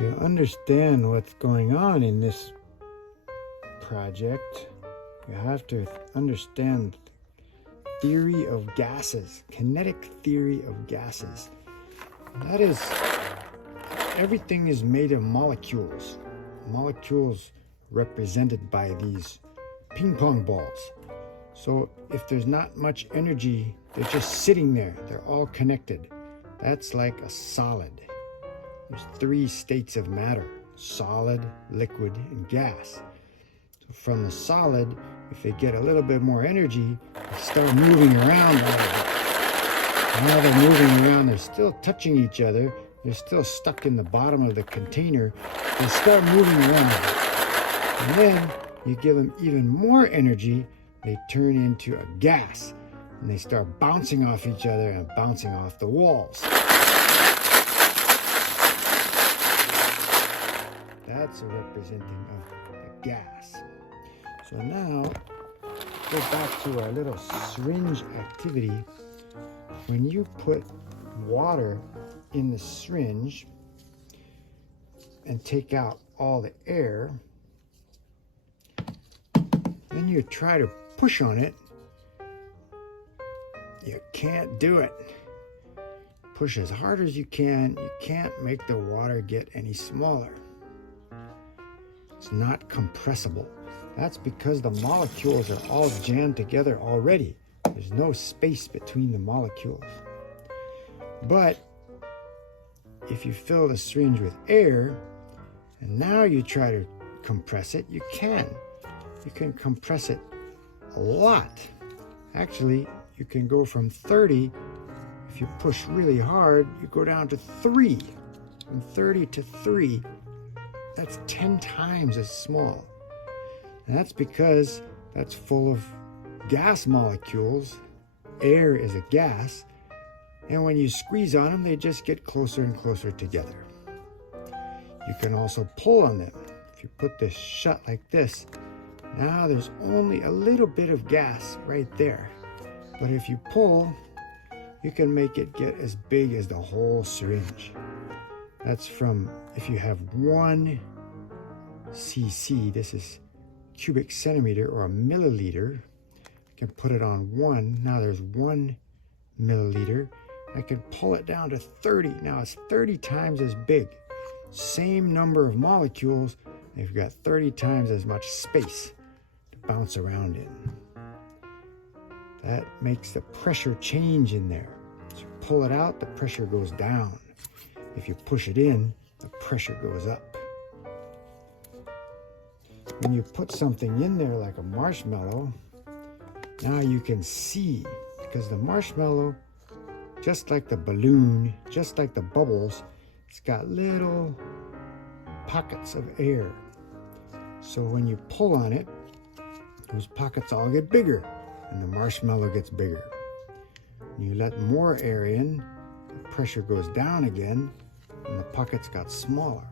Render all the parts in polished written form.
To understand what's going on in this project, you have to understand theory of gases, kinetic theory of gases. That is, everything is made of molecules. Molecules represented by these ping pong balls. So if there's not much energy, they're just sitting there. They're all connected. That's like a solid. There's 3 states of matter: solid, liquid, and gas. So from the solid, if they get a little bit more energy, they start moving around a little bit. Now they're moving around, they're still touching each other, they're still stuck in the bottom of the container. They start moving around. And then you give them even more energy, they turn into a gas. And they start bouncing off each other and bouncing off the walls. That's a representing of the gas. So now, go back to our little syringe activity. When you put water in the syringe and take out all the air, then you try to push on it. You can't do it. Push as hard as you can't make the water get any smaller. It's not compressible. That's because the molecules are all jammed together already. There's no space between the molecules. But if you fill the syringe with air, and now you try to compress it, you can. You can compress it a lot. Actually, you can go from 30, if you push really hard, you go down to 3. From 30 to 3, that's 10 times as small. And that's because that's full of gas molecules. Air is a gas. And when you squeeze on them, they just get closer and closer together. You can also pull on them. If you put this shut like this, now there's only a little bit of gas right there. But if you pull, you can make it get as big as the whole syringe. That's from, if you have 1 cc, this is cubic centimeter or a milliliter. I can put it on 1. Now there's 1 milliliter. I can pull it down to 30. Now it's 30 times as big. Same number of molecules. They've got 30 times as much space to bounce around in. That makes the pressure change in there. So you pull it out, the pressure goes down. If you push it in, the pressure goes up. When you put something in there like a marshmallow, now you can see, because the marshmallow, just like the balloon, just like the bubbles, it's got little pockets of air. So when you pull on it, those pockets all get bigger and the marshmallow gets bigger. When you let more air in, the pressure goes down again and the pockets got smaller.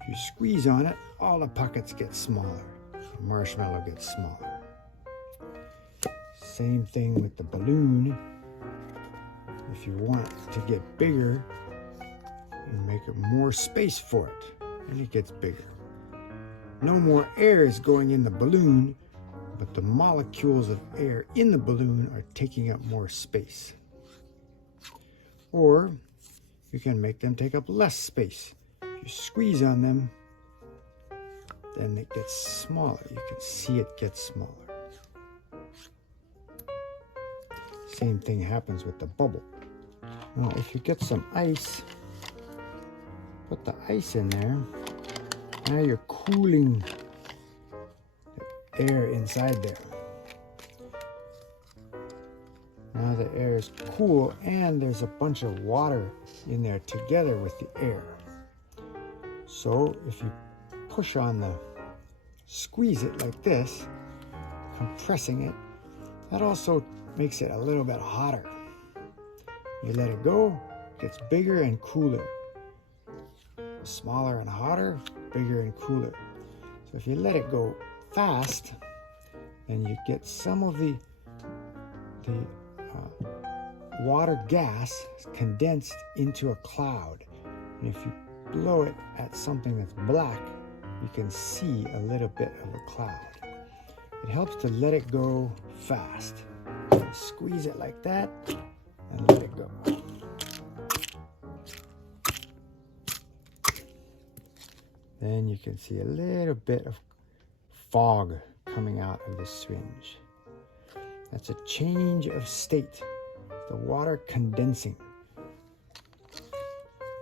If you squeeze on it, all the pockets get smaller. The marshmallow gets smaller. Same thing with the balloon. If you want it to get bigger, you make it more space for it, and it gets bigger. No more air is going in the balloon, but the molecules of air in the balloon are taking up more space. Or you can make them take up less space. If you squeeze on them, then it gets smaller. You can see it gets smaller. Same thing happens with the bubble. Now, if you get some ice, put the ice in there. Now you're cooling the air inside there. Now the air is cool and there's a bunch of water in there together with the air. So if you push on the, squeeze it like this, compressing it, that also makes it a little bit hotter. You let it go, it gets bigger and cooler. Smaller and hotter, bigger and cooler. So if you let it go fast, then you get some of the water gas condensed into a cloud. And if you blow it at something that's black, you can see a little bit of a cloud. It helps to let it go fast. Squeeze it like that and let it go. Then you can see a little bit of fog coming out of the syringe. That's a change of state, the water condensing.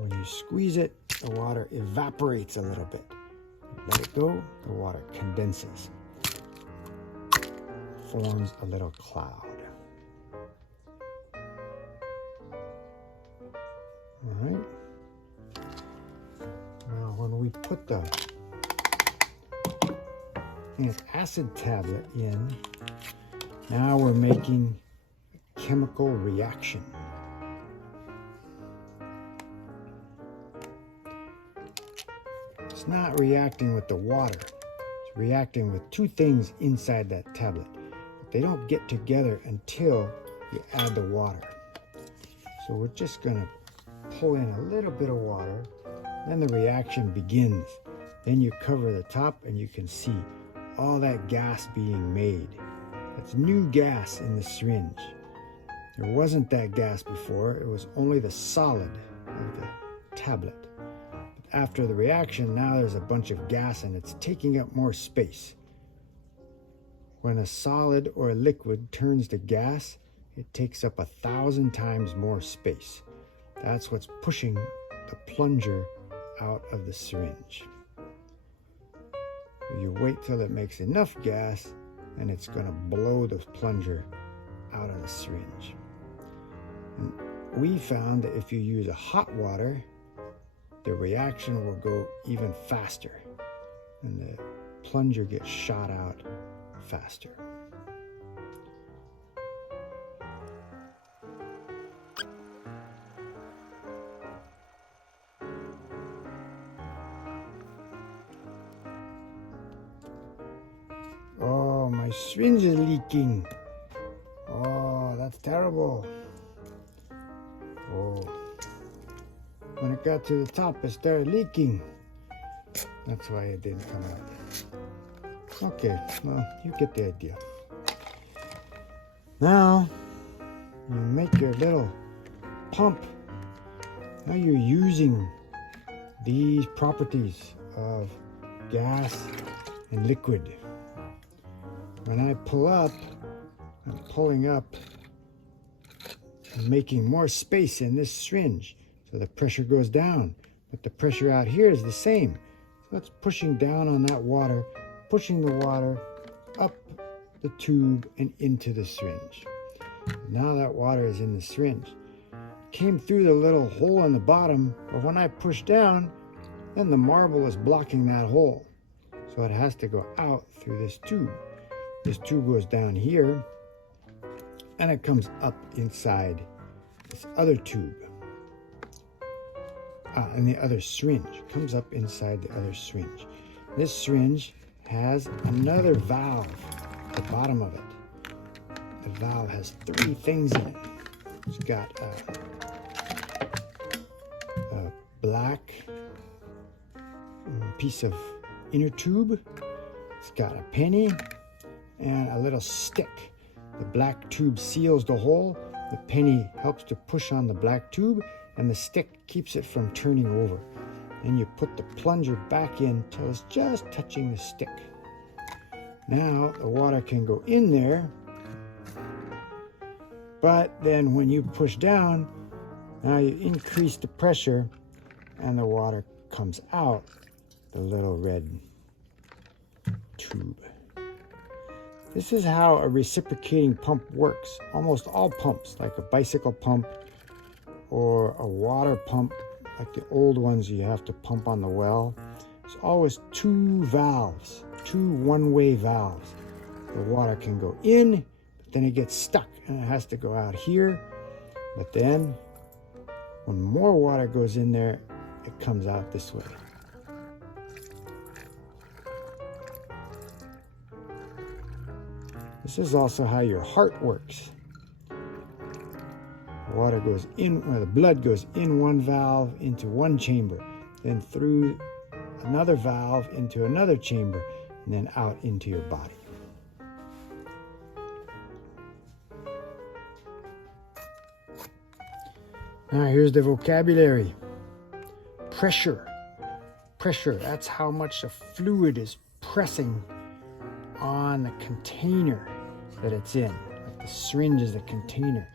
When you squeeze it, the water evaporates a little bit. Let it go, the water condenses. Forms a little cloud. All right. Now when we put the acid tablet in, now we're making a chemical reaction. It's not reacting with the water. It's reacting with two things inside that tablet. But they don't get together until you add the water. So we're just going to pull in a little bit of water. Then the reaction begins. Then you cover the top and you can see all that gas being made. That's new gas in the syringe. There wasn't that gas before. It was only the solid of the tablet. After the reaction, now there's a bunch of gas and it's taking up more space. When a solid or a liquid turns to gas, it takes up 1,000 times more space. That's what's pushing the plunger out of the syringe. You wait till it makes enough gas and it's going to blow the plunger out of the syringe. And we found that if you use a hot water, the reaction will go even faster and the plunger gets shot out faster. Oh, my syringe is leaking. Oh, that's terrible. Oh. When it got to the top, it started leaking. That's why it didn't come out. Okay, well, you get the idea. Now, you make your little pump. Now you're using these properties of gas and liquid. When I pull up, I'm pulling up and making more space in this syringe. So the pressure goes down, but the pressure out here is the same. So it's pushing down on that water, pushing the water up the tube and into the syringe. Now that water is in the syringe. Came through the little hole in the bottom, but when I push down, then the marble is blocking that hole. So it has to go out through this tube. This tube goes down here, and it comes up inside this other tube. And the other syringe comes up inside the other syringe. This syringe has another valve at the bottom of it. The valve has 3 things in it. It's got a black piece of inner tube. It's got a penny and a little stick. The black tube seals the hole. The penny helps to push on the black tube, and the stick keeps it from turning over. Then you put the plunger back in till it's just touching the stick. Now the water can go in there, but then when you push down, now you increase the pressure and the water comes out the little red tube. This is how a reciprocating pump works. Almost all pumps, like a bicycle pump or a water pump, like the old ones you have to pump on the well, it's always 2 valves, 2 one-way valves. The water can go in, but then it gets stuck and it has to go out here. But then when more water goes in there, it comes out this way. This is also how your heart works. The water goes in, or the blood goes in one valve into one chamber. then through another valve into another chamber, and then out into your body. Now here's the vocabulary. Pressure. Pressure, that's how much the fluid is pressing on the container that it's in. Like the syringe is the container.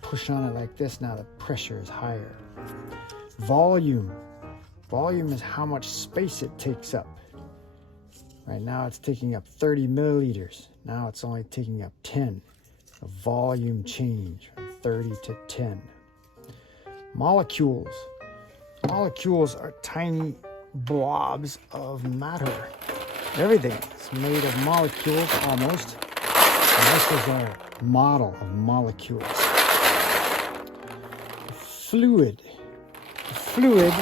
Push on it like this, now the pressure is higher. Volume. Volume is how much space it takes up. Right now it's taking up 30 milliliters. Now it's only taking up 10. A volume change from 30 to 10. Molecules. Molecules are tiny blobs of matter. Everything is made of molecules almost. And this is our model of molecules. Fluid. A fluid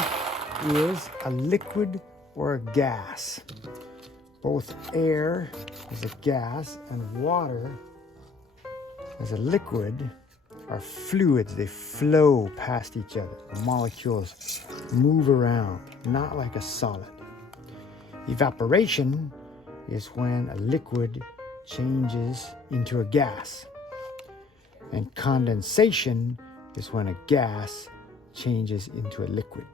is a liquid or a gas. Both air is a gas and water as a liquid are fluids. They flow past each other. The molecules move around, not like a solid. Evaporation is when a liquid changes into a gas. And condensation is when a gas changes into a liquid.